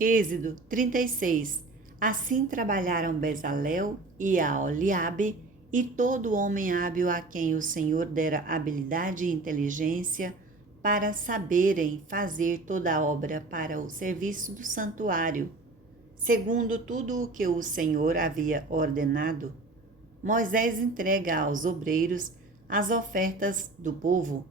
Êxodo 36. Assim trabalharam Bezalel e Aholiabe e todo homem hábil a quem o Senhor dera habilidade e inteligência para saberem fazer toda a obra para o serviço do santuário, segundo tudo o que o Senhor havia ordenado. Moisés entrega aos obreiros as ofertas do povo.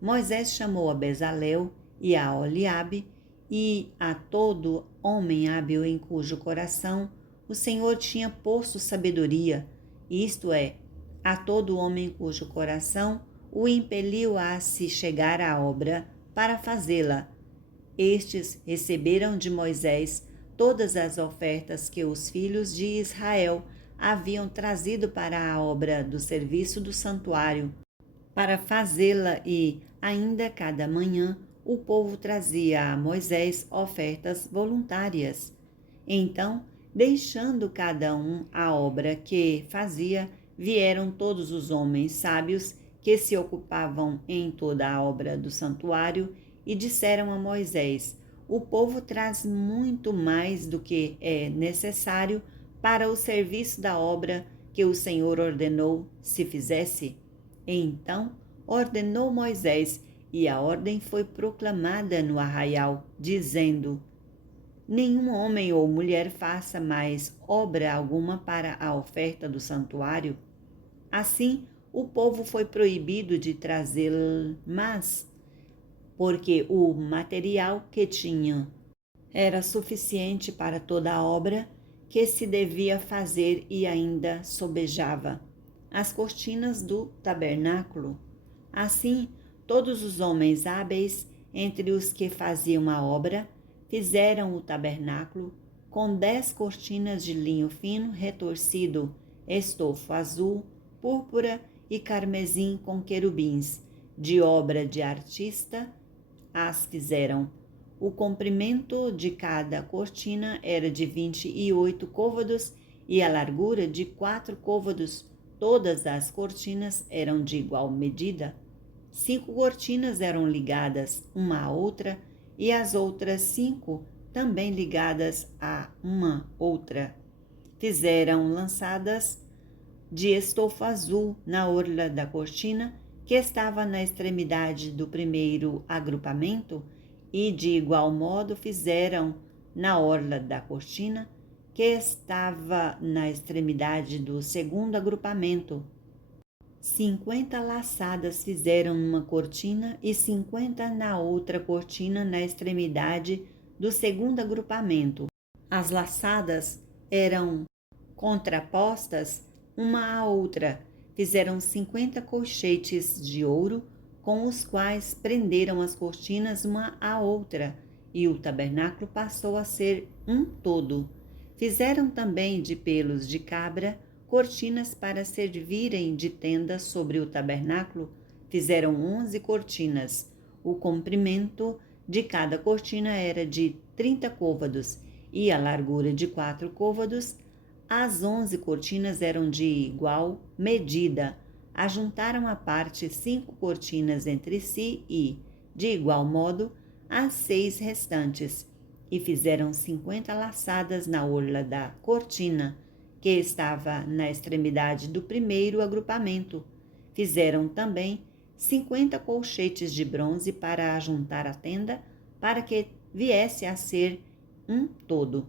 Moisés chamou a Bezalel e a Aholiabe e a todo homem hábil em cujo coração o Senhor tinha posto sabedoria, isto é, a todo homem cujo coração o impeliu a se chegar à obra para fazê-la. Estes receberam de Moisés todas as ofertas que os filhos de Israel haviam trazido para a obra do serviço do santuário, para fazê-la, e ainda cada manhã o povo trazia a Moisés ofertas voluntárias. Então, deixando cada um a obra que fazia, vieram todos os homens sábios que se ocupavam em toda a obra do santuário e disseram a Moisés: o povo traz muito mais do que é necessário para o serviço da obra que o Senhor ordenou se fizesse. Então ordenou Moisés, e a ordem foi proclamada no arraial, dizendo: nenhum homem ou mulher faça mais obra alguma para a oferta do santuário. Assim, o povo foi proibido de trazê-la, mas porque o material que tinha era suficiente para toda a obra que se devia fazer e ainda sobejava as cortinas do tabernáculo. Assim, todos os homens hábeis, entre os que faziam a obra, fizeram o tabernáculo com 10 cortinas de linho fino retorcido, estofo azul, púrpura e carmesim com querubins, de obra de artista, as fizeram. O comprimento de cada cortina era de 28 côvados e a largura de 4 côvados. Todas as cortinas eram de igual medida. 5 cortinas eram ligadas uma à outra e as outras 5 também ligadas a uma outra. Fizeram lançadas de estofo azul na orla da cortina que estava na extremidade do primeiro agrupamento, e de igual modo fizeram na orla da cortina que estava na extremidade do segundo agrupamento. 50 laçadas fizeram numa cortina e 50 na outra cortina na extremidade do segundo agrupamento. As laçadas eram contrapostas uma à outra. Fizeram 50 colchetes de ouro, com os quais prenderam as cortinas uma à outra, e o tabernáculo passou a ser um todo. Fizeram também de pelos de cabra cortinas para servirem de tenda sobre o tabernáculo. Fizeram 11 cortinas. O comprimento de cada cortina era de 30 côvados e a largura de 4 côvados. As 11 cortinas eram de igual medida. Ajuntaram à parte 5 cortinas entre si e, de igual modo, as 6 restantes, e fizeram 50 laçadas na orla da cortina, que estava na extremidade do primeiro agrupamento. Fizeram também 50 colchetes de bronze para ajuntar a tenda, para que viesse a ser um todo.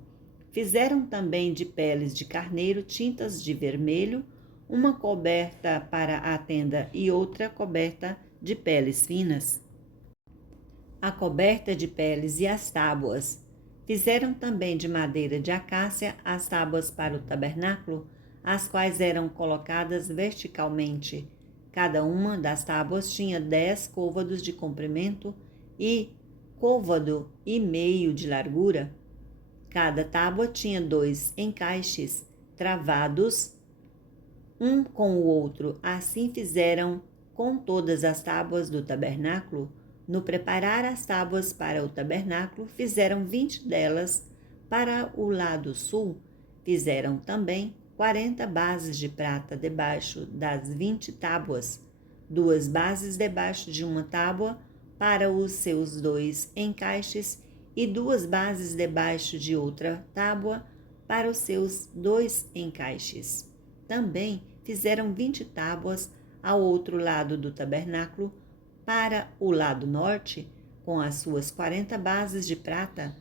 Fizeram também de peles de carneiro tintas de vermelho, uma coberta para a tenda e outra coberta de peles finas. A coberta de peles e as tábuas. Fizeram também de madeira de acácia as tábuas para o tabernáculo, as quais eram colocadas verticalmente. Cada uma das tábuas tinha 10 côvados de comprimento e côvado e meio de largura. Cada tábua tinha 2 encaixes travados um com o outro. Assim fizeram com todas as tábuas do tabernáculo. No preparar as tábuas para o tabernáculo, fizeram 20 delas para o lado sul. Fizeram também 40 bases de prata debaixo das 20 tábuas, 2 bases debaixo de uma tábua para os seus 2 encaixes e 2 bases debaixo de outra tábua para os seus 2 encaixes. Também fizeram 20 tábuas ao outro lado do tabernáculo, para o lado norte, com as suas 40 bases de prata,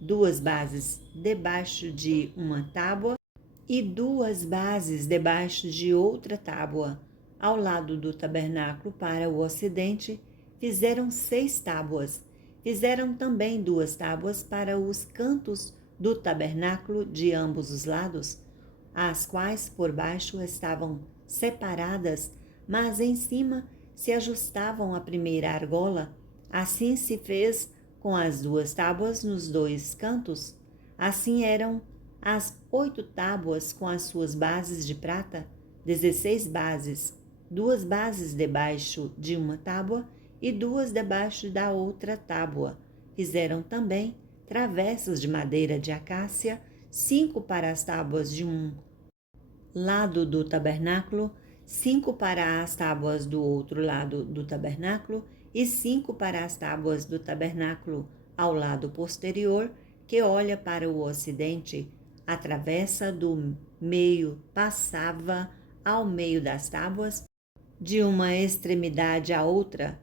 2 bases debaixo de uma tábua e 2 bases debaixo de outra tábua. Ao lado do tabernáculo para o ocidente, fizeram 6 tábuas. Fizeram também 2 tábuas para os cantos do tabernáculo de ambos os lados, as quais por baixo estavam separadas, mas em cima se ajustavam à primeira argola. Assim se fez com as 2 tábuas nos 2 cantos. Assim eram as 8 tábuas com as suas bases de prata, 16 bases, 2 bases debaixo de uma tábua e 2 debaixo da outra tábua. Fizeram também travessas de madeira de acácia, 5 para as tábuas de um lado do tabernáculo, 5 para as tábuas do outro lado do tabernáculo e 5 para as tábuas do tabernáculo ao lado posterior, que olha para o ocidente. A travessa do meio passava ao meio das tábuas, de uma extremidade à outra.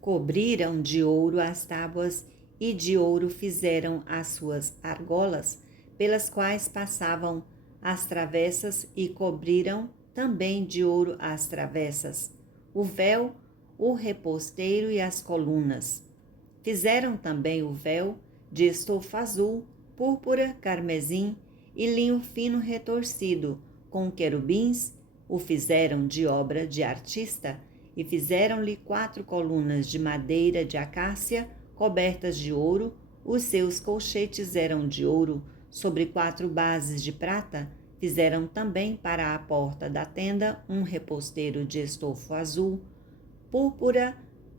Cobriram de ouro as tábuas e de ouro fizeram as suas argolas, pelas quais passavam as travessas, e cobriram também de ouro as travessas, o véu, o reposteiro e as colunas. Fizeram também o véu de estofa azul, púrpura, carmesim e linho fino retorcido, com querubins. O fizeram de obra de artista, e fizeram-lhe 4 colunas de madeira de acácia, cobertas de ouro. Os seus colchetes eram de ouro, sobre 4 bases de prata. Fizeram também para a porta da tenda um reposteiro de estofo azul, púrpura,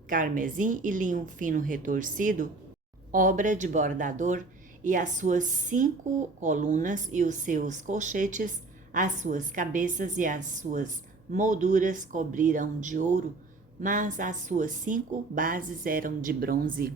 carmesim e linho fino retorcido, obra de bordador, e as suas 5 colunas e os seus colchetes, as suas cabeças e as suas molduras cobriram de ouro, mas as suas 5 bases eram de bronze.